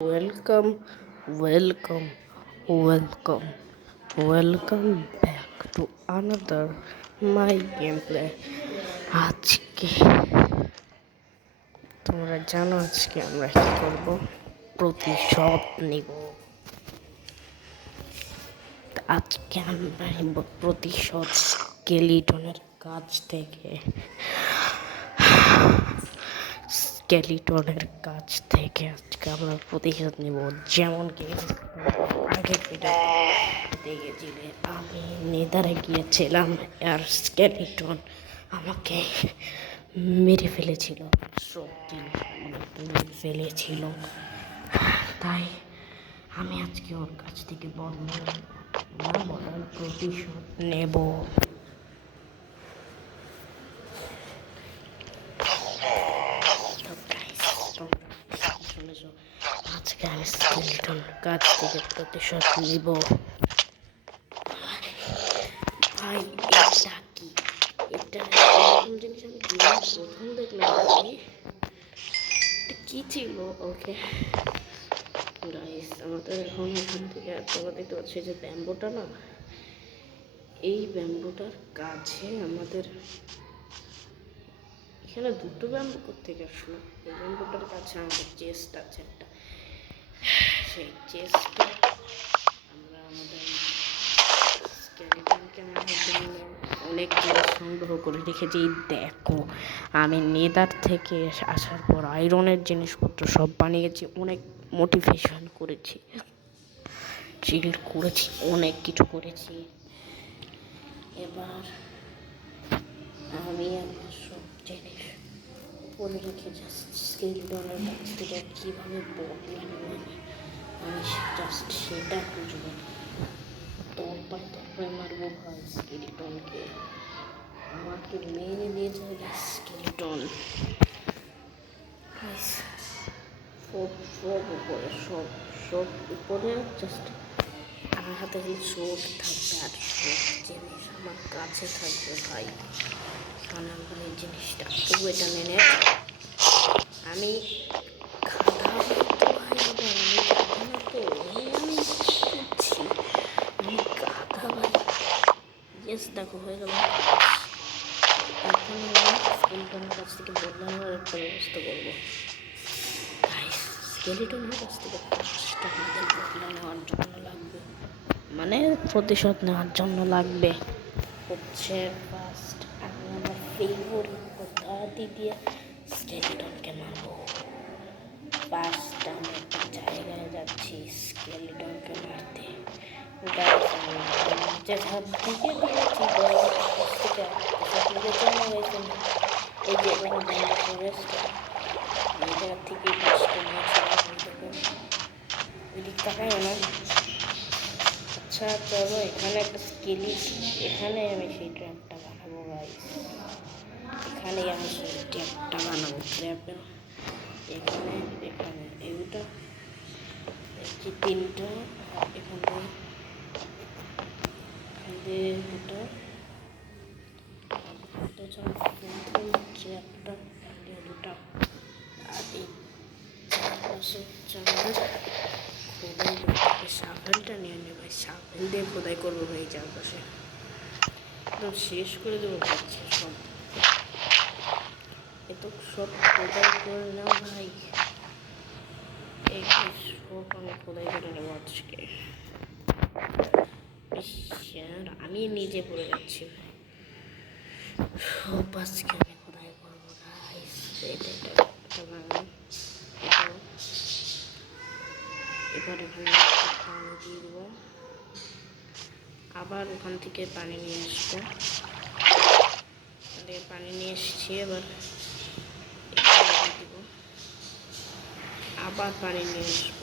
Welcome welcome welcome welcome back to another my gameplay আজকে তোমরা জানো আজকে আমরা কি করব? প্রতিশোধ নিব। আজকে আমরা প্রতিশোধ স্কেলিটনের কাছ থেকে। স্কেলিটনের কাছ থেকে আজকে আমরা প্রতিশোধ নিব। যেমন কি আগে দেখেছিলে আমি নেদারে গিয়েছিলাম আর স্কেলিটন আমাকে মেরে ফেলেছিল। সত্যি মেরে ফেলেছিল। তাই আমি আজকে ওর কাছ থেকে না প্রতিশোধ নেব তো guys, তোমরা শুনেছো আজকে আমি স্কেলটন কাছ থেকে প্রতিশোধ নিব। ভাই, এটা কি? এটা এরকম জিনিস আমি প্রথম দেখলাম। কি ছিল? ওকে। আমাদের এখন এখান থেকে তোমরা দেখতে পাচ্ছ যে ব্যাম্বোটা না, এই ব্যাম্বোটার কাছে আমাদের এখানে দুটো ব্যাম্বু থেকে আসলো? এই ব্যাম্বুটার কাছে আমাদের চেস্ট আছে একটা। সেই চেস্টটা আমরা আমাদের অনেক সংগ্রহ করে রেখেছি। দেখো, আমি নেদার থেকে আসার পর আয়রনের জিনিসপত্র সব বানিয়েছি, অনেক মোটিভেশন করেছি চিল করেছি, অনেক কিছু করেছি। এবার আমি আমার সব জিনিস উপরে রেখে স্কেলডনের কাছ থেকে কীভাবে বদলা নেবে আমি জাস্ট সেটা খুঁজবো তরপায় তরপায় মারবো ভাই স্কেলিটনকে আমাকে মেরে দিয়ে যাবে স্কেলিটন সব সব উপরে সব সব উপরে জাস্ট আমার হাতে খালি শোট থাকবে আর সব জিনিস আমার কাছে থাকবে ভাই আমার এই জিনিসটা তবু এটা মেনে আমি খাধা ভাই আবার আমি গাধা না তো এই আমি করছি আমি গাধা ভাই ইয়েস দেখো, হয়ে গেল। এখন স্কেলিটনের কাছ থেকে বদলা নেওয়ার একটা ব্যবস্থা করব। স্কেলিটনের কাছ থেকে আমাদের বদলা নেওয়ার জন্য লাগবে। মানে প্রতিশোধ নেওয়ার জন্য লাগবে। হচ্ছে ফার্স্ট আমি আমার ফেভারিট পদ্ধতি দিয়ে স্কেলিটনকে মারবো। ফার্স্ট আমি একটা জায়গায় যাচ্ছি, স্কেলিটনকে মারতে। এখানে আচ্ছা চলো এখানে একটা স্কেলি এখানে আমি সেই ট্র্যাপটা বানাবো গাইস এখানেই আমি সেই ট্র্যাপটা বানাবো ট্র্যাপে এখানে এখানে এইটা তিনটা এখান এখান দিয়ে দুটো নিয়ে নেবে ভাই সাভেল দিয়ে খোদাই করব ভাই চারপাশে শেষ করে দেবো ভাবছি সব এ তো সব খোদাই করে নাও ভাই এই সব আমি খোদাই করে নেব আজকে আর আমি নিজে পড়ে যাচ্ছি ভাই। বানানো এবার পানি দিয়ে আবার ওখান থেকে পানি নিয়ে আসব। পানি নিয়ে এসেছি, এবার দেবো। আবার পানি নিয়ে আসব।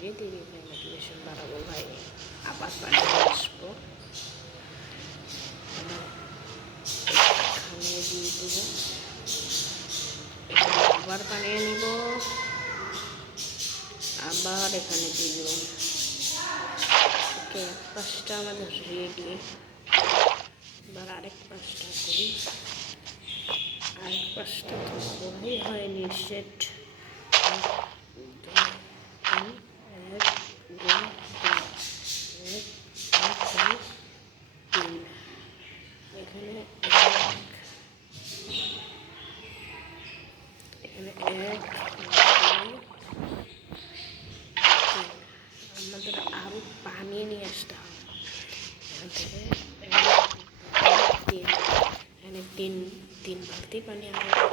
ধীরে ভাই মোটিভেশন বাড়াবো ভাই। আবার নিয়ে আসব। আবার পানি নিব। আবার এখানে দিয়ে দেবো। ওকে পাশটা আমাদের রেডি এবার আরেক পাশটা করি। এক পাঁচটা তো হয়নি সেট এক দুই তিন এক দুই তিন এক দুই তিন এখানে এক এখানে এক আমাদের আরও পানি নিয়ে আসতে হবে এখান তিন তিন বালতি পানি আরও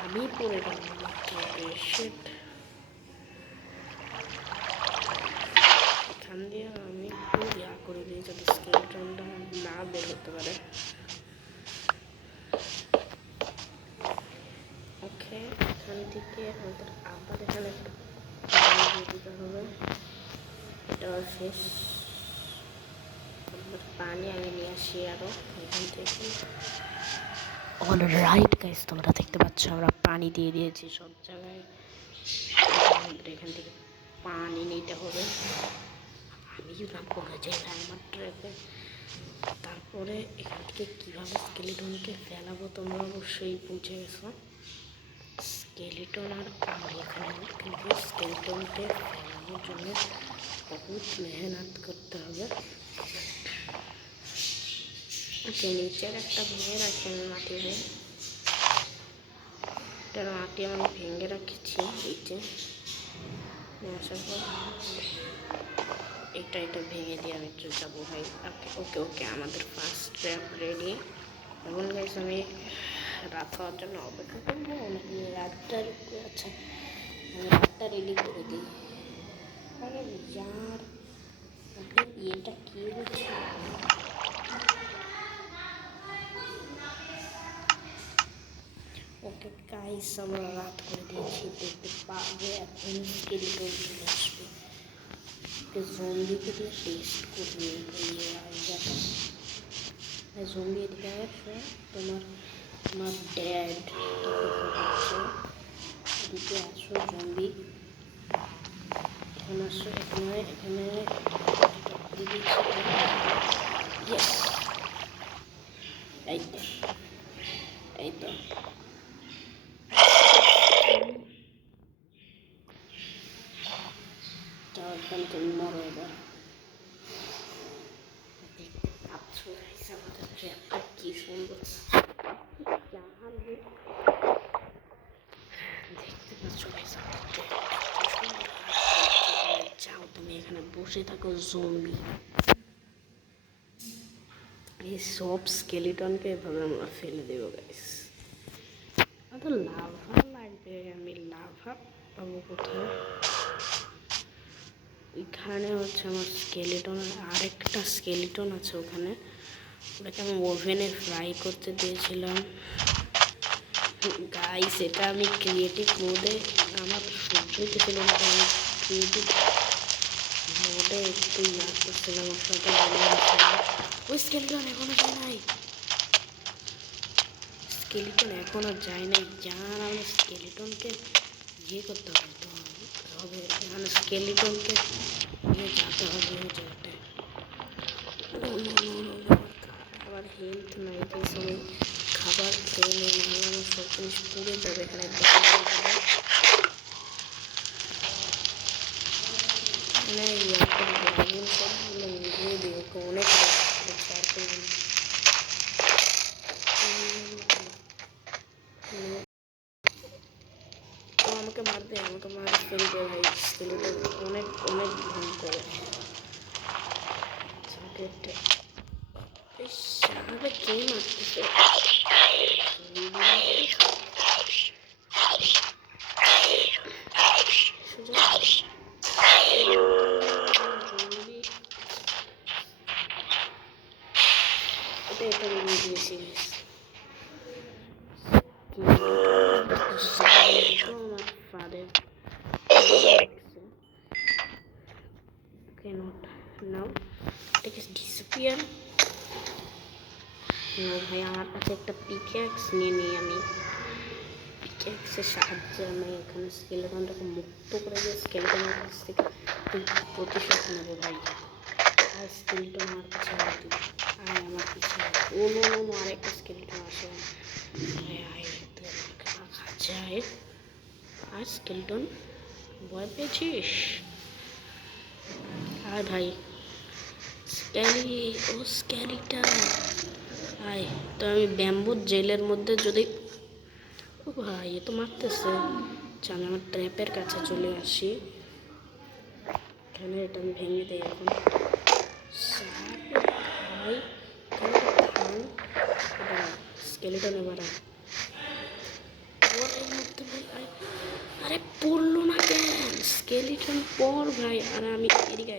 আমি পরে গেলাম সেট এখান আমি একটু ইয়া করে দিই যাতে স্কেলটনটা না বের হতে পারে ওকে এখান থেকে আমাদের আবার এখানে একটা পানি দিয়ে দিতে হবে আমরা পানি আগে নিয়ে আসি আরও এখান থেকে অল রাইট গাইস তোমরা দেখতে পাচ্ছ আমরা পানি দিয়ে দিয়েছি সব জায়গায়। এখান থেকে পানি নিতে হবে। আমিও না পড়ে যাই আমার ট্র্যাপে তারপরে এখান থেকে কীভাবে স্কেলিটনকে ফেলাবো তোমরা অবশ্যই বুঝে গেছো। স্কেলিটন আর আমি এখানে কিন্তু স্কেলিটনকে ফেলানোর জন্য বহুত মেহনত করতে হবে। ওকে, নিচের একটা ভেঙে রাখি আমি মাটি এটার মাটি আমি ভেঙে রাখছি নিচে। আসার এটা এটা ভেঙে দিয়ে আমি একটু যাব ভাই। ওকে ওকে ওকে, আমাদের ফার্স্ট ট্র্যাপ রেডি এখন গাইস আমি রাত হওয়ার জন্য অপেক্ষা করব। নাকি রাতটা আচ্ছা রাতটা রেডি করে দিই। আরে यार ওকে এটা কি হচ্ছে ওকে গাইস আমরা রাত করে দিয়েছি দেখতে পাবে এখন স্কেলিটন চলে আসবে ওকে জম্বিকে দিয়ে টেস্ট করবে এই আইডিয়াটা জম্বি এদিকে আসো তোমার তোমার ড্যাড হচ্ছে এদিকে আসো জম্বি এখানে আসো এখানে এখানে এই তো এই তো এখানে তুমি মরো এবার কি সুন্দর দেখতে পাচ্ছ যাও, তুমি এখানে বসে থাকো জম্বি এই সব স্কেলিটনকে এভাবে আমরা ফেলে দেবো গাইস আমাদের লাভা লাগবে, আমি লাভা পাবো কোথায়? এখানে হচ্ছে আমার স্কেলিটন আরেকটা স্কেলিটন আছে ওখানে। ওটাকে আমি ওভেনে ফ্রাই করতে দিয়েছিলাম। গাইস এটা আমি ক্রিয়েটিভ মোডে আমার সবজি ছিল না ক্রিয়েটিভ মোডে একটু ইয়া করছিলাম বানিয়েছিলাম ওই স্কেলিটন এখনও যায় নাই। স্কেলিটন এখনও যায় নাই। যার আমি স্কেলিটনকে ইয়ে করতে হবে তো, হবে এখানে স্কেলিটনকে নিয়ে যেতে হবে ওই জায়গাটায়। আবার হেলথ নাই যে সময় খাবার খেয়ে নিয়ে নাহলে সব জিনিস পুড়ে যাবে এখানে মানে আমাকে কে মারতেছে সোজা। জলদি। এটা এটা রিভিউ দিয়েছি guys। আমার father cannot now it is disappear no ভাই আমার কাছে একটা পিক্যাক্স নিয়ে নিই আমি। পিক্যাক্সের সাহায্যে আমি এখানে স্কেলেটনটাকে মুক্ত করে দিয়ে স্কেলেটনের কাছ থেকে প্রতিশোধ নেব ভাই। আর স্কেলটন আমার কাছে আয় আমার পিছনে ও নো নো নো, আরেকটা স্কেলটন আসে। আমার আর স্কেলটন ভয় পেয়েছিস? আয় ভাই স্ক্যারি ও স্ক্যারিটা আয় তো আমি ব্যাম্বুর জেলের মধ্যে যদি ও ভাই, এ তো মারতেছে। আচ্ছা আমি আমার ট্র্যাপের কাছে চলে আসি। এখানে এটা আমি ভেঙে দিই এখন। ভাই, আরে পড়ল না কেন? স্কেলিটন পর ভাই, আর আমি এদিকে।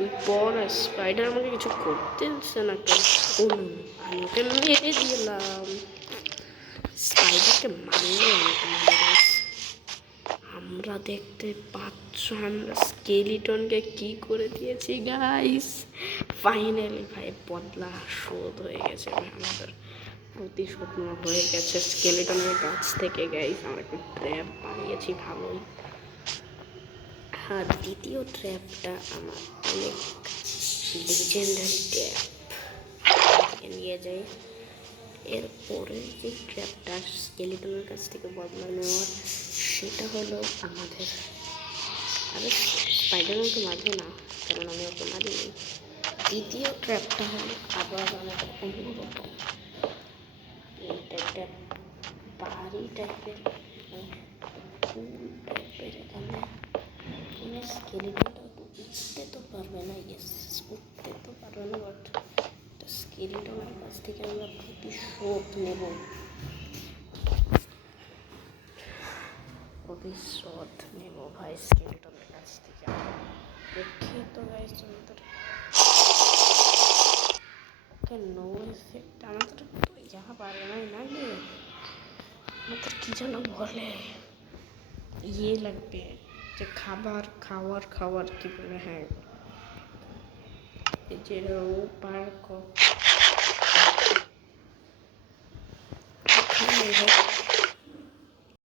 আর স্পাইডার আমাকে কিছু করতে দিচ্ছে না কেন? আমি ওকে মেরে দিলাম। স্পাইডারকে মারলে আমরা দেখতে পাচ্ছ, আমরা স্কেলিটনকে কি করে দিয়েছি গাইস ফাইনালি ভাই, বদলা শোধ হয়ে গেছে আমাদের প্রতিশোধ হয়ে গেছে স্কেলিটনের কাছ থেকে গাইস আমরা একটু ট্র্যাপ বানিয়েছি, ভালোই। আর দ্বিতীয় ট্র্যাপটা আমার অনেক লিজেন্ডারি ট্র্যাপ নিয়ে যাই। এরপরে যে ট্র্যাপটা স্কেলিটনের কাছ থেকে বদলা নেওয়ার, সেটা হলো আমাদের আরে স্পাইডারম্যানকে মারবে না, কারণ আমি ওকে মারিনি। দ্বিতীয় ট্র্যাপটা হলো আবার আমাদের অন্যরকম এইটা একটা বাড়ি টাইপের ফুল টাইপের এখানে স্কেলিটনটা উঠতে তো পারবে না ইয়েস উঠতে তো পারবে না বাট স্কেলিটনের কাছ থেকে আমরা প্রতিশোধ নেব প্রতিশোধ নেব ভাই স্কেলিটনের কাছ থেকে দেখি তো ভাই তোমাদের ওকে নো এফেক্ট আমাদের তো ইয়া পারে নাই না গে আমাদের কি যেন বলে ইয়ে লাগবে যে খাবার খাওয়ার খাওয়ার কি বলে হ্যাঁ এই যে পার্ক এখানে